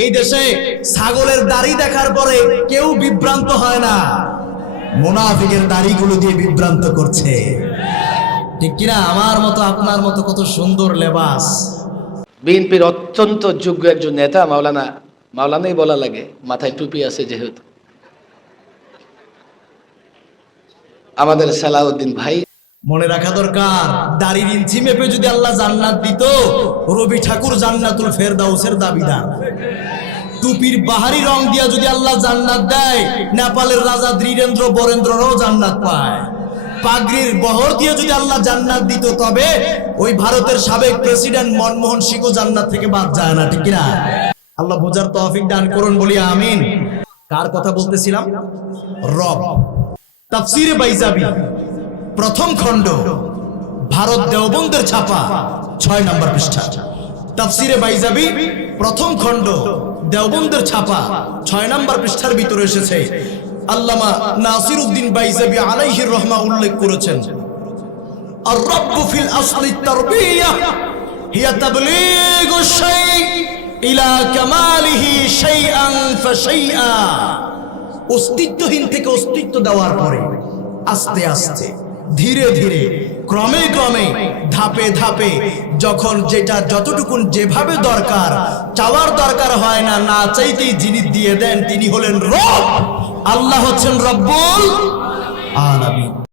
এই দেশে ছাগলের দাড়ি দেখার পরে কেউ বিভ্রান্ত হয় না, মুনাফিকের দাড়িগুলো দিয়ে বিভ্রান্ত করছে, ঠিক কিনা? আমার মতো আপনার মতো কত সুন্দর লেবাস। বিএনপির অত্যন্ত যোগ্য একজন নেতা মাওলানাই বলা লাগে, মাথায় টুপি আছে যেহেতু, আমাদের সালাউদ্দিন ভাই। মনে রাখা দরকার, দাড়ির ইঞ্চি মেপে যদি আল্লাহ জান্নাত দিত, রবি ঠাকুর জান্নাতুল ফেরদাউসের দাবিদার। টুপির বাহারি রং দিয়া যদি আল্লাহ জান্নাত দেয়, নেপালের রাজা ধীরেন্দ্র বরেন্দ্ররাও জান্নাত পায়। পাগড়ির বহর দিয়ে যদি আল্লাহ জান্নাত দিত, তবে ওই ভারতের সাবেক প্রেসিডেন্ট মনমোহন সিংও জান্নাত থেকে বাদ যায় না, ঠিক কিনা? আল্লাহ বোঝার তৌফিক দান করুন, বলি আমিন। কার কথা বলতেছিলাম? রব। তাফসীরে বাইজাবি প্রথম খণ্ড, ভারত দেওবন্দের ছাপা, 6 নম্বর পৃষ্ঠা। তাফসীরে বাইজাবি প্রথম খণ্ড, দেওবন্দের ছাপা, 6 নম্বর পৃষ্ঠার ভিতরে এসেছে, আল্লামা নাসিরউদ্দিন বাইজাবি আলাইহির রহমা উল্লেখ করেছেন, আর রব্বু ফিল আসলি তারবিয়াহ হিয়া তাবলীগুশ শাই ইলা কামালিহি শাইআন ফাশাইআ। অস্তিত্বহীন থেকে অস্তিত্ব দেওয়ার পরে আস্তে আস্তে, ধীরে ধীরে, ক্রমে ক্রমে, ধাপে ধাপে, যখন যেটা যতটুকুন যেভাবে দরকার, চাওয়ার দরকার হয় না, না চাইতেই যিনি দিয়ে দেন তিনি হলেন রব। আল্লাহ হচ্ছেন রব্বুল আলামিন।